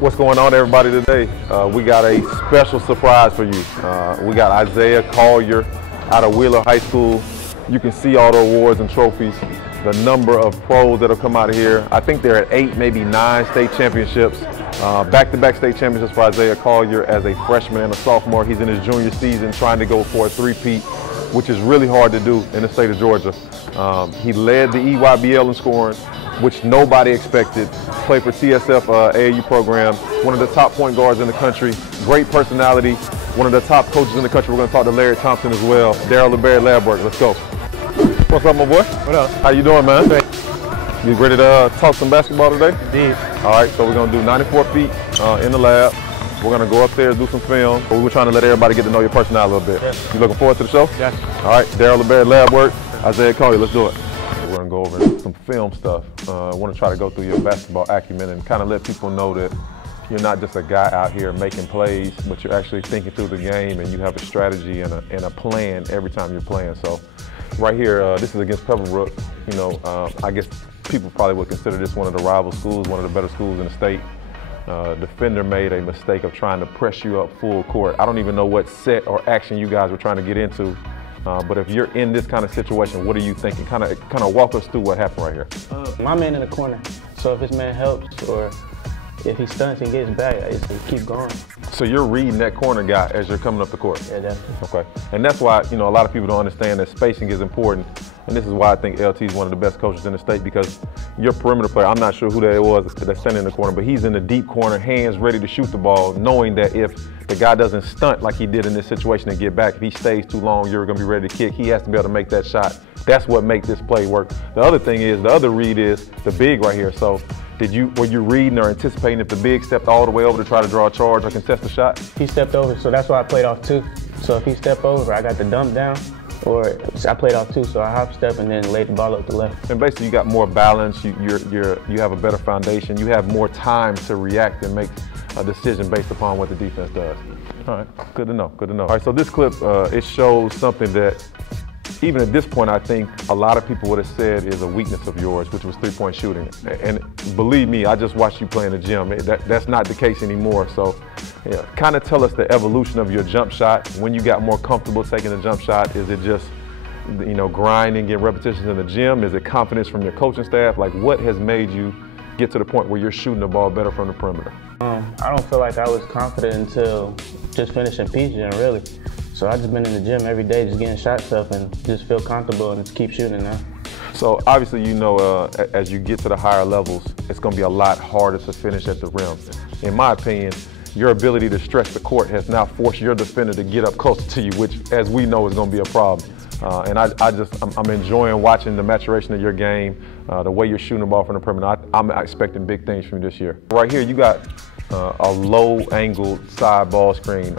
What's going on, everybody, today? We got a special surprise for you. We got Isaiah Collier out of Wheeler High School. You can see all the awards and trophies, the number of pros that have come out of here. I think they're at 8, maybe 9 state championships. Back-to-back state championships for Isaiah Collier as a freshman and a sophomore. He's in his junior season trying to go for a three-peat, which is really hard to do in the state of Georgia. He led the EYBL in scoring, which nobody expected. Played for TSF AAU program, one of the top point guards in the country, great personality, one of the top coaches in the country. We're going to talk to Larry Thompson as well. Darryl LaBarrie, LaBWork. Let's go. What's up, my boy? What up? How you doing, man? Great. You ready to talk some basketball today? Indeed. All right, so we're going to do 94 feet in the lab. We're going to go upstairs, do some film. We were trying to let everybody get to know your personality a little bit. Yes. You looking forward to the show? Yes. All right, Darryl LaBarrie, LaBWork, Isaiah Collier, let's do it. We're going to go over some film stuff. I want to try to go through your basketball acumen and kind of let people know that you're not just a guy out here making plays, but you're actually thinking through the game and you have a strategy and a plan every time you're playing. So right here, this is against Pebblebrook. You know, I guess people probably would consider this one of the rival schools, one of the better schools in the state. Defender made a mistake of trying to press you up full court. I don't even know what set or action you guys were trying to get into. But if you're in this kind of situation, what are you thinking? Kind of walk us through what happened right here. My man in the corner. So if his man helps or if he stunts and gets back, I just keep going. So you're reading that corner guy as you're coming up the court? Yeah, definitely. Okay. And that's why, you know, a lot of people don't understand that spacing is important. And this is why I think LT is one of the best coaches in the state, because your perimeter player, I'm not sure who that was that's standing in the corner, but he's in the deep corner, hands ready to shoot the ball, knowing that if the guy doesn't stunt like he did in this situation and get back, if he stays too long, you're going to be ready to kick. He has to be able to make that shot. That's what makes this play work. The other thing is, the other read is the big right here. So were you reading or anticipating if the big stepped all the way over to try to draw a charge or contest the shot? He stepped over, so that's why I played off 2. So if he stepped over, I got the dump down, or I played off 2, so I hop step and then laid the ball up the left. And basically you got more balance, you have a better foundation, you have more time to react and make a decision based upon what the defense does. All right, good to know, good to know. All right, so this clip, it shows something that even at this point, I think a lot of people would have said is a weakness of yours, which was three-point shooting. And believe me, I just watched you play in the gym. That's not the case anymore. So yeah, kind of tell us the evolution of your jump shot. When you got more comfortable taking the jump shot, is it just, you know, grinding, getting repetitions in the gym? Is it confidence from your coaching staff? Like, what has made you get to the point where you're shooting the ball better from the perimeter? I don't feel like I was confident until just finishing PGM, really. So I just been in the gym every day, just getting shots up and just feel comfortable and just keep shooting now. So obviously, you know, as you get to the higher levels, it's going to be a lot harder to finish at the rim. In my opinion, your ability to stretch the court has now forced your defender to get up closer to you, which, as we know, is going to be a problem. And I'm enjoying watching the maturation of your game, the way you're shooting the ball from the perimeter. I'm expecting big things from you this year. Right here, you got a low-angled side ball screen.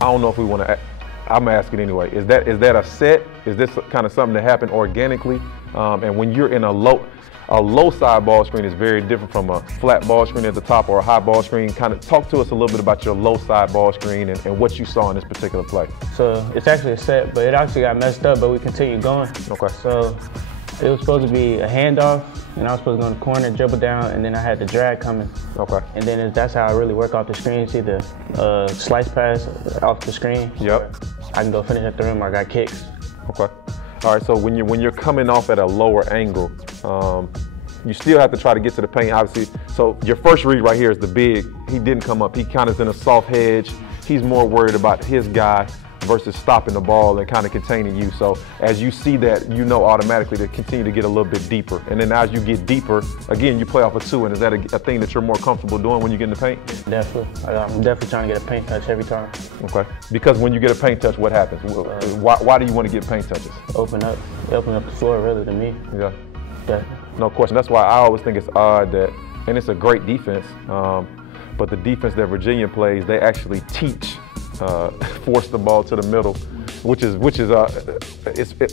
I don't know if we want to, I'm asking anyway, is that a set? Is this kind of something that happened organically? And when you're in a low side ball screen is very different from a flat ball screen at the top or a high ball screen. Kind of talk to us a little bit about your low side ball screen and what you saw in this particular play. So it's actually a set, but it actually got messed up, but we continued going. Okay. So it was supposed to be a handoff, and I was supposed to go in the corner, dribble down, and then I had the drag coming. Okay. And then that's how I really work off the screen. See the slice pass off the screen. Yep. I can go finish at the rim or I got kicks. Okay. All right, so when you're coming off at a lower angle, you still have to try to get to the paint, obviously. So your first read right here is the big. He didn't come up. He kind of is in a soft hedge. He's more worried about his guy versus stopping the ball and kind of containing you. So as you see that, you know automatically to continue to get a little bit deeper. And then as you get deeper, again, you play off a 2, and is that a thing that you're more comfortable doing when you get in the paint? Definitely. I'm definitely trying to get a paint touch every time. Okay. Because when you get a paint touch, what happens? Why do you want to get paint touches? Open up the floor really to me. Yeah. No question. That's why I always think it's odd that, and it's a great defense, but the defense that Virginia plays, they actually teach force the ball to the middle,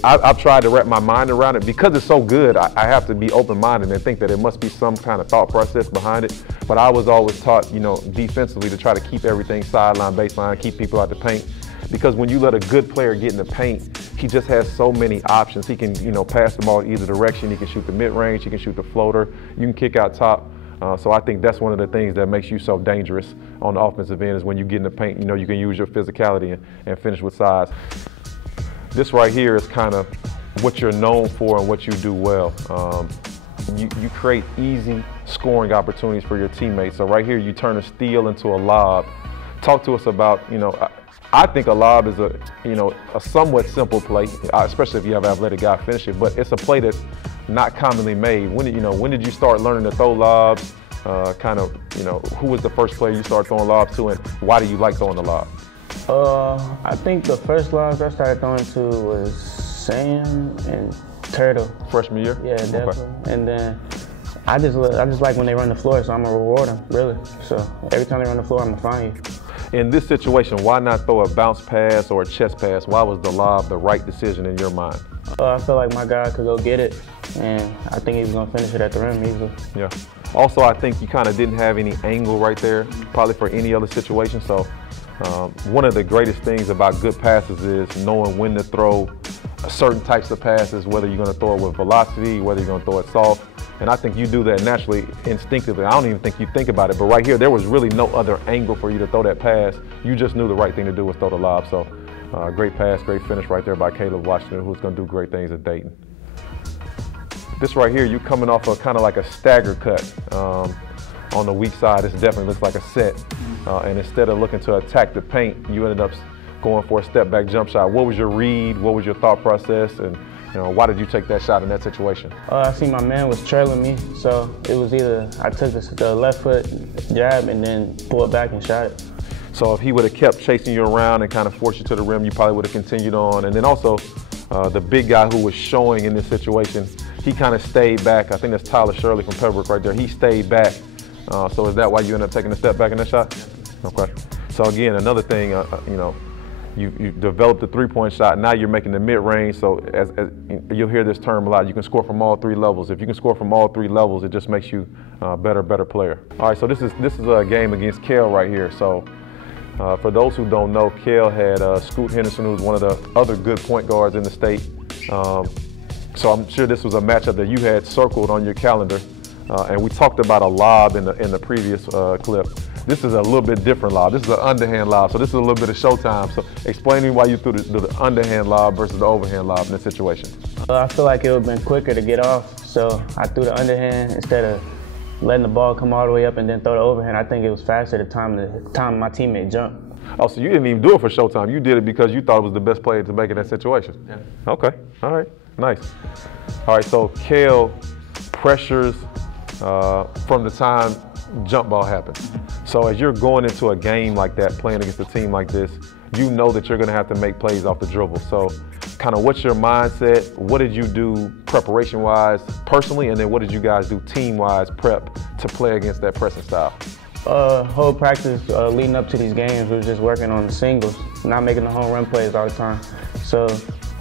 I've tried to wrap my mind around it. Because it's so good, I have to be open-minded and think that it must be some kind of thought process behind it. But I was always taught, you know, defensively to try to keep everything sideline, baseline, keep people out the paint. Because when you let a good player get in the paint, he just has so many options. He can, you know, pass the ball either direction. He can shoot the mid-range, he can shoot the floater, you can kick out top. So I think that's one of the things that makes you so dangerous on the offensive end is when you get in the paint, you know, you can use your physicality and finish with size. This right here is kind of what you're known for and what you do well. You create easy scoring opportunities for your teammates. So right here, you turn a steal into a lob. Talk to us about, you know, I think a lob is a somewhat simple play, especially if you have an athletic guy finish it, but it's a play that's not commonly made. When did you start learning to throw lobs? Who was the first player you started throwing lobs to, and why do you like throwing the lob? I think the first lobs I started throwing to was Sam and Turtle. Freshman year? Yeah, definitely. Okay. And then I just like when they run the floor, so I'm gonna reward them, really. So every time they run the floor, I'm gonna find you. In this situation, why not throw a bounce pass or a chest pass? Why was the lob the right decision in your mind? I feel like my guy could go get it, and I think he was gonna finish it at the rim easily. Yeah. Also, I think you kind of didn't have any angle right there, probably for any other situation. So one of the greatest things about good passes is knowing when to throw certain types of passes, whether you're gonna throw it with velocity, whether you're gonna throw it soft. And I think you do that naturally, instinctively. I don't even think you think about it, but right here, there was really no other angle for you to throw that pass. You just knew the right thing to do was throw the lob. So great pass, great finish right there by Caleb Washington, who's gonna do great things at Dayton. This right here, you coming off of kind of like a stagger cut. On the weak side, this definitely looks like a set. And instead of looking to attack the paint, you ended up going for a step back jump shot. What was your read? What was your thought process? And why did you take that shot in that situation? I see my man was trailing me, so it was either I took the left foot jab and then pulled back and shot it. So if he would have kept chasing you around and kind of forced you to the rim, you probably would have continued on. And then also, the big guy who was showing in this situation, he kind of stayed back. I think that's Tyler Shirley from Pembroke right there. He stayed back. So is that why you ended up taking a step back in that shot? Okay. So again, another thing, you developed the three-point shot. Now you're making the mid-range. So as you'll hear this term a lot, you can score from all three levels. If you can score from all three levels, it just makes you a better player. All right. So this is a game against Kale right here. So for those who don't know, Kale had Scoot Henderson, who's one of the other good point guards in the state. So I'm sure this was a matchup that you had circled on your calendar. And we talked about a lob in the previous clip. This is a little bit different lob. This is an underhand lob, so this is a little bit of showtime. So explain to me why you threw the underhand lob versus the overhand lob in this situation. I feel like it would have been quicker to get off, so I threw the underhand instead of letting the ball come all the way up and then throw the overhand. I think it was faster to time my teammate jump. Oh, so you didn't even do it for showtime. You did it because you thought it was the best player to make in that situation. Yeah. Okay, all right, nice. All right, so Kale pressures from the time jump ball happens. So as you're going into a game like that, playing against a team like this, you know that you're gonna have to make plays off the dribble. So kind of what's your mindset? What did you do preparation-wise personally, and then what did you guys do team-wise prep to play against that pressing style? Whole practice leading up to these games, we were just working on the singles, not making the home run plays all the time. So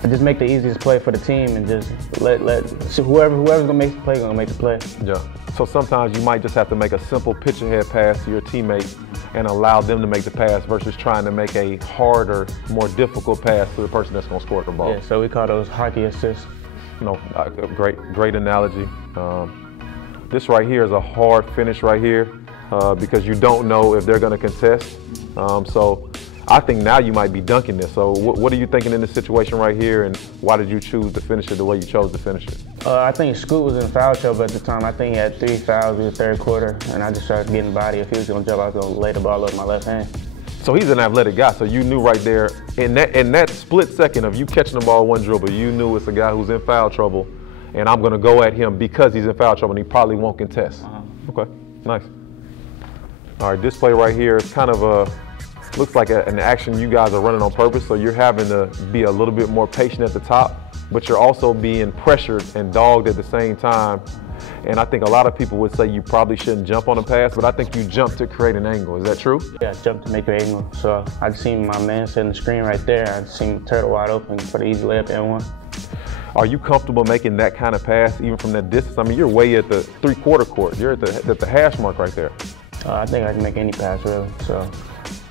I just make the easiest play for the team and just so whoever's gonna make the play gonna make the play. Yeah. So sometimes you might just have to make a simple pitch ahead pass to your teammate and allow them to make the pass versus trying to make a harder, more difficult pass to the person that's gonna score the ball. Yeah. So we call those hockey assists. Great analogy. This right here is a hard finish right here because you don't know if they're gonna contest. So I think now you might be dunking this. So what are you thinking in this situation right here, and why did you choose to finish it the way you chose to finish it? I think Scoot was in foul trouble at the time. I think he had 3 fouls in the third quarter, and I just started getting body. If he was gonna jump, I was gonna lay the ball up with my left hand. So he's an athletic guy, so you knew right there, in that split second of you catching the ball one dribble, you knew it's a guy who's in foul trouble, and I'm gonna go at him because he's in foul trouble and he probably won't contest. Okay, nice. All right, this play right here is kind of looks like an action you guys are running on purpose, so you're having to be a little bit more patient at the top, but you're also being pressured and dogged at the same time. And I think a lot of people would say you probably shouldn't jump on a pass, but I think you jump to create an angle. Is that true? Yeah, jump to make an angle. So I just seen my man setting the screen right there. I just seen Turtle wide open for the easy layup and one. Are you comfortable making that kind of pass even from that distance? I mean, you're way at the three-quarter court. You're at the hash mark right there. I think I can make any pass, really. So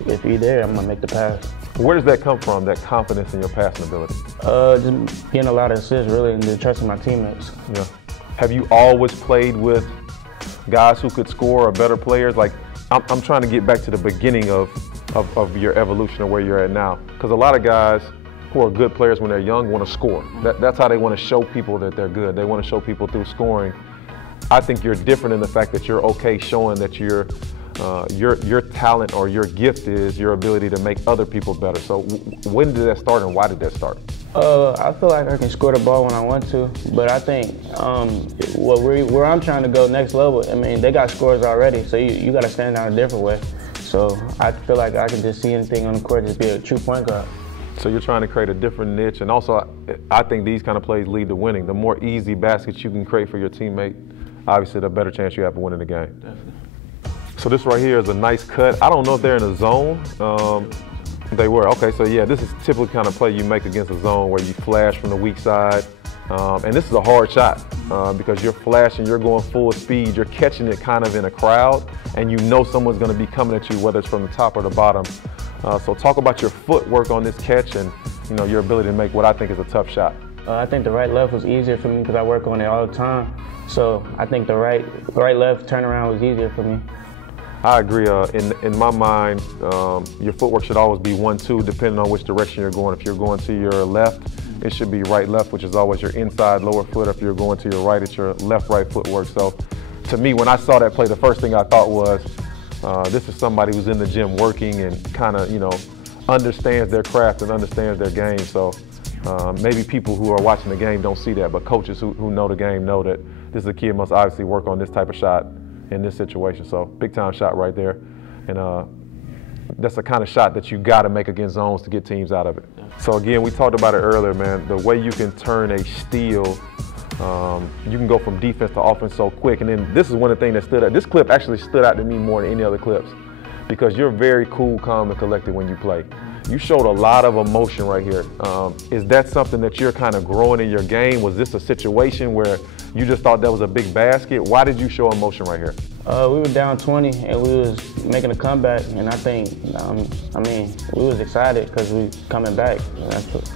if you're there, I'm gonna make the pass. Where does that come from, that confidence in your passing ability? Just getting a lot of assists, really, and just trusting my teammates. Yeah. Have you always played with guys who could score are better players. Like, I'm trying to get back to the beginning of your evolution of where you're at now. Because a lot of guys who are good players when they're young want to score. That's how they want to show people that they're good. They want to show people through scoring. I think you're different in the fact that you're okay showing that your talent or your gift is your ability to make other people better. So when did that start and why did that start? I feel like I can score the ball when I want to, but I think where I'm trying to go next level, I mean, they got scores already, so you got to stand out a different way. So I feel like I can just see anything on the court, just be a true point guard. So you're trying to create a different niche, and also I think these kind of plays lead to winning. The more easy baskets you can create for your teammate, obviously the better chance you have of winning the game. Definitely. So this right here is a nice cut. I don't know if they're in a zone. They were. Okay, so yeah, this is typically kind of play you make against a zone where you flash from the weak side. And this is a hard shot because you're flashing, you're going full speed, you're catching it kind of in a crowd, and you know someone's going to be coming at you, whether it's from the top or the bottom. So talk about your footwork on this catch and your ability to make what I think is a tough shot. I think the right left was easier for me because I work on it all the time. So I think the right left turnaround was easier for me. I agree. In my mind, your footwork should always be 1-2, depending on which direction you're going. If you're going to your left, it should be right-left, which is always your inside lower foot. If you're going to your right, it's your left-right footwork. So to me, when I saw that play, the first thing I thought was, this is somebody who's in the gym working and kind of, understands their craft and understands their game. So maybe people who are watching the game don't see that, but coaches who know the game know that this is a kid must obviously work on this type of shot in this situation. So big time shot right there. And that's the kind of shot that you got to make against zones to get teams out of it. So again, we talked about it earlier, man. The way you can turn a steal, you can go from defense to offense so quick. And then this is one of the things that stood out. This clip actually stood out to me more than any other clips because you're very cool, calm, and collected when you play. You showed a lot of emotion right here. Is that something that you're kind of growing in your game? Was this a situation where you just thought that was a big basket? Why did you show emotion right here? We were down 20 and we was making a comeback, and I think, we was excited because we coming back.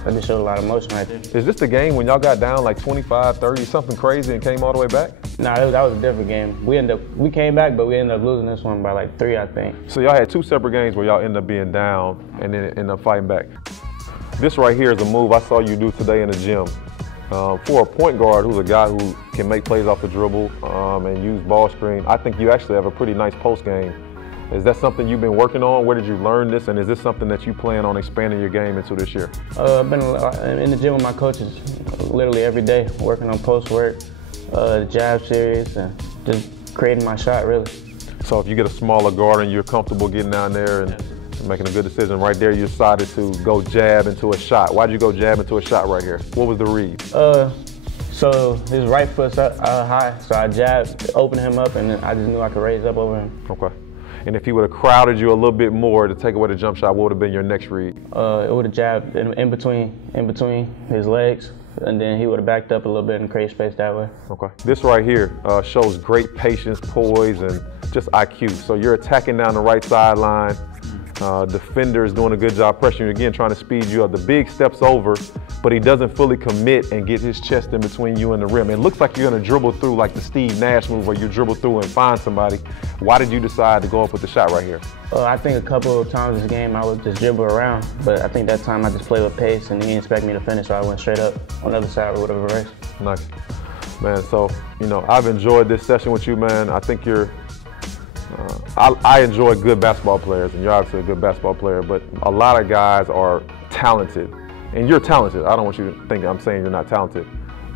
I just showed a lot of emotion right there. Is this the game when y'all got down like 25, 30, something crazy and came all the way back? Nah, that was a different game. We came back, but we ended up losing this one by like 3, I think. So y'all had 2 separate games where y'all ended up being down and then ended up fighting back. This right here is a move I saw you do today in the gym. For a point guard who's a guy who can make plays off the dribble and use ball screen, I think you actually have a pretty nice post game. Is that something you've been working on? Where did you learn this? And is this something that you plan on expanding your game into this year? I've been in the gym with my coaches literally every day, working on post work, the jab series, and just creating my shot, really. So if you get a smaller guard and you're comfortable getting down there and making a good decision right there, you decided to go jab into a shot. Why'd you go jab into a shot right here? What was the read? So his right foot's up high, so I jabbed, opened him up, and then I just knew I could raise up over him. Okay. And if he would have crowded you a little bit more to take away the jump shot, what would have been your next read? It would have jabbed in between his legs, and then he would have backed up a little bit and created space that way. Okay. This right here shows great patience, poise, and just IQ. So you're attacking down the right sideline. Defender is doing a good job pressuring you again, trying to speed you up. The big steps over, but he doesn't fully commit and get his chest in between you and the rim. It looks like you're going to dribble through like the Steve Nash move where you dribble through and find somebody. Why did you decide to go up with the shot right here? I think a couple of times this game I would just dribble around, but I think that time I just played with pace and he didn't expect me to finish, so I went straight up on the other side or whatever race. Nice. Man, so, I've enjoyed this session with you, man. I think you're I enjoy good basketball players, and you're obviously a good basketball player, but a lot of guys are talented, and you're talented. I don't want you to think I'm saying you're not talented,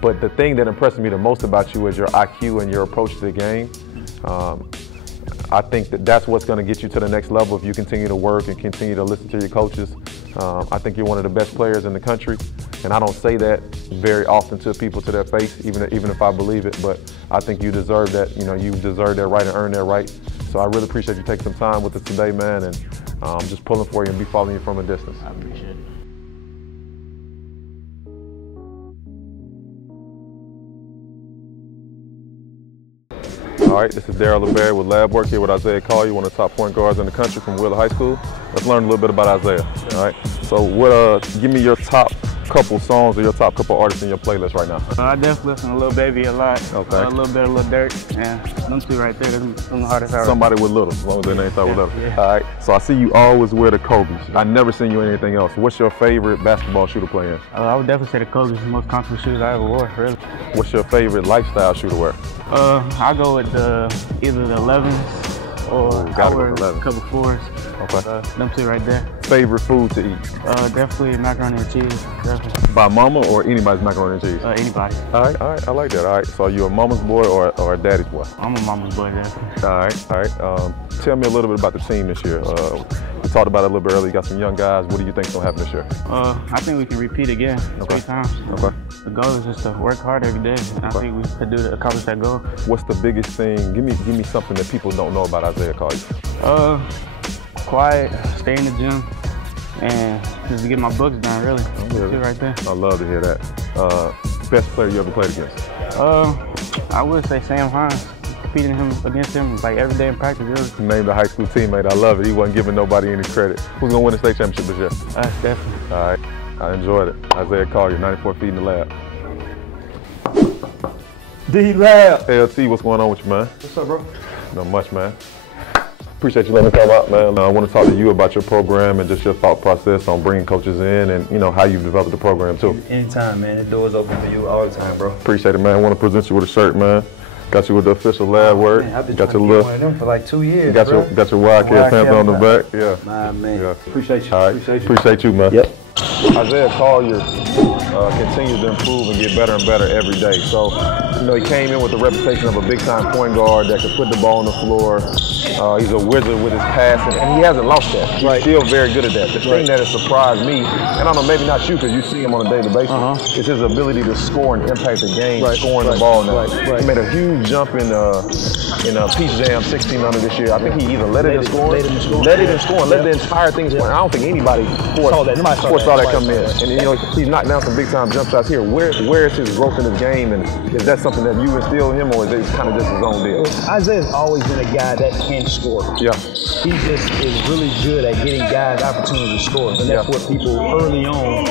but the thing that impresses me the most about you is your IQ and your approach to the game. I think that's what's going to get you to the next level if you continue to work and continue to listen to your coaches. I think you're one of the best players in the country, and I don't say that very often to people to their face, even if I believe it, but I think you deserve that. You deserve that right and earn that right. So I really appreciate you taking some time with us today, man, and I'm just pulling for you and be following you from a distance. I appreciate it. All right, this is Darryl LaBarrie with LaBWork here with Isaiah Collier, one of the top point guards in the country from Wheeler High School. Let's learn a little bit about Isaiah. All right, so give me your top couple songs or your top couple artists in your playlist right now? I definitely listen to LaBaby a lot. Okay. A little bit of Lil Durk. Yeah, them two right there, them the hardest out. Somebody with Little, as long as their name start with Little. Yeah. All right, so I see you always wear the Kobe's. I never seen you in anything else. What's your favorite basketball shoe to play in? I would definitely say the Kobe's the most comfortable shoes I ever wore, really. What's your favorite lifestyle shoe to wear? I go with either the 11s or I wear a couple 4s. Okay. Them two right there. Favorite food to eat? Definitely macaroni and cheese. Definitely. By mama or anybody's macaroni and cheese? Anybody. All right, I like that. All right, so are you a mama's boy or a daddy's boy? I'm a mama's boy, definitely. All right. Tell me a little bit about the team this year. We talked about it a little bit earlier. You got some young guys. What do you think is going to happen this year? I think we can repeat again 3 times. Okay. The goal is just to work hard every day. And I think we could accomplish that goal. What's the biggest thing? Give me something that people don't know about Isaiah Collier. Quiet, stay in the gym, and just get my books done, really. That's it right there. I love to hear that. Best player you ever played against? I would say Sam Hines. Competing against him like every day in practice, really. Named a high school teammate. I love it. He wasn't giving nobody any credit. Who's going to win the state championship this year? Definitely. All right. I enjoyed it. Isaiah Collier, 94 feet in the lab. DLab. LT, what's going on with you, man? What's up, bro? Not much, man. Appreciate you letting me come out, man. I want to talk to you about your program and just your thought process on bringing coaches in and, you know, how you've developed the program, too. Anytime, man. The door's open for you all the time, bro. Appreciate it, man. I want to present you with a shirt, man. Got you with the official LaBWork. Man, I've been got trying your to get one of them for like 2 years, got bro. your Wildcat pants on the back. Yeah. My man. Yeah. Appreciate you. All right. Appreciate you, man. Yep. Isaiah Collier continues to improve and get better and better every day. So, you know, he came in with the reputation of a big-time point guard that could put the ball on the floor. He's a wizard with his passing, and he hasn't lost that. He's still very good at that. The thing that has surprised me, and I don't know, maybe not you because you see him on a daily basis, is his ability to score and impact the game, scoring the ball now. He made a huge jump in Peach Jam 16 under this year. I think he either led it in scoring, led the entire thing scoring. I don't think anybody saw that come in. And, you know, he's knocked down some big-time jump shots here. Where is his growth in his game, and is that something that you instill in him, or is it kind of just his own deal? Isaiah's always been a guy that can score. Yeah. He just is really good at getting guys opportunity to score. And that's what people early on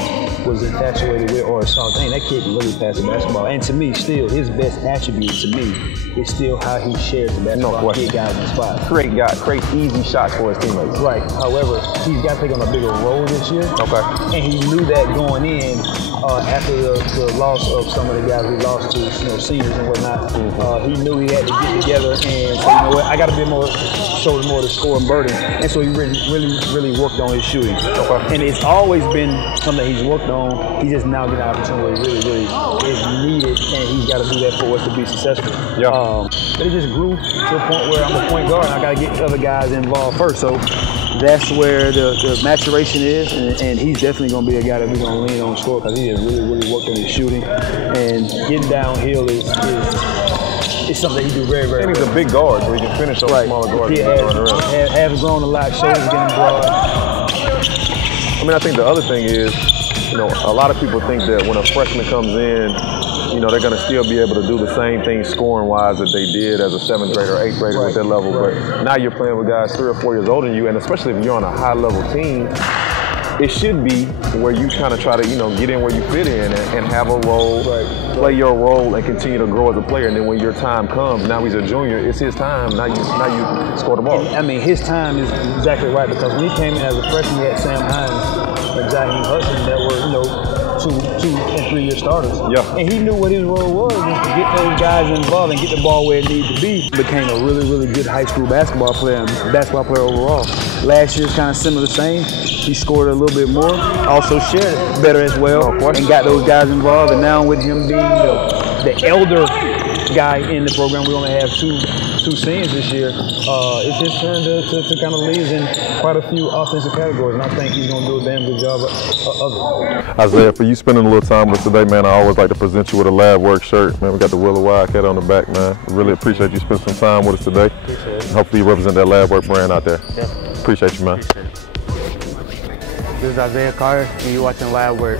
was infatuated with or saw, dang, that kid can really pass the basketball. And to me, still, his best attribute to me is still how he shares the basketball, get guys in the spot. Create easy shots for his teammates. Right. However, he's got to take on a bigger role this year. Okay. And he knew that going in after the loss of some of the guys we lost to, you know, seniors and whatnot. He knew he had to get together and say, you know what, I got to be more, shoulder more to score and burden. And so he really worked on his shooting. Okay. And it's always been something that he's worked on. He just now get an opportunity really is needed, and he's got to do that for us to be successful. Yeah. But it just grew to a point where I'm a point guard and I got to get other guys involved first. So that's where the maturation is, and he's definitely going to be a guy that we're going to lean on score because he has really worked on his shooting, and getting downhill is something he do very well. And he's a big guard, so he can finish those smaller guards. He has grown a lot, shoulders getting broad. I mean, I think the other thing is, you know, a lot of people think that when a freshman comes in, you know, they're going to still be able to do the same thing scoring-wise that they did as a 7th grader or 8th grader with their level. But now you're playing with guys 3 or 4 years older than you, and especially if you're on a high-level team, it should be where you kind of try to, you know, get in where you fit in and have a role, play your role, and continue to grow as a player. And then when your time comes, now he's a junior, it's his time. Now you score the ball. I mean, his time is exactly right because when he came in as a freshman, he had Sam Hines and Jaheim Hudson that were, you know, 2 and 3 year starters. Yeah. And he knew what his role was to get those guys involved and get the ball where it needed to be. Became a really good high school basketball player overall. Last year's kind of similar the same. He scored a little bit more, also shared it better as well, and got those guys involved. And now with him being the elder guy in the program, we only have two seniors this year. It's his turn to kind of lead in quite a few offensive categories, and I think he's going to do a damn good job of it. Isaiah, for you spending a little time with us today, man, I always like to present you with a LaBWork shirt. Man, we got the Willow Wildcat on the back, man. Really appreciate you spending some time with us today. Appreciate it. Hopefully you represent that LaBWork brand out there. Yeah. Appreciate you, man. This is Isaiah Collier, and you're watching LaBWork.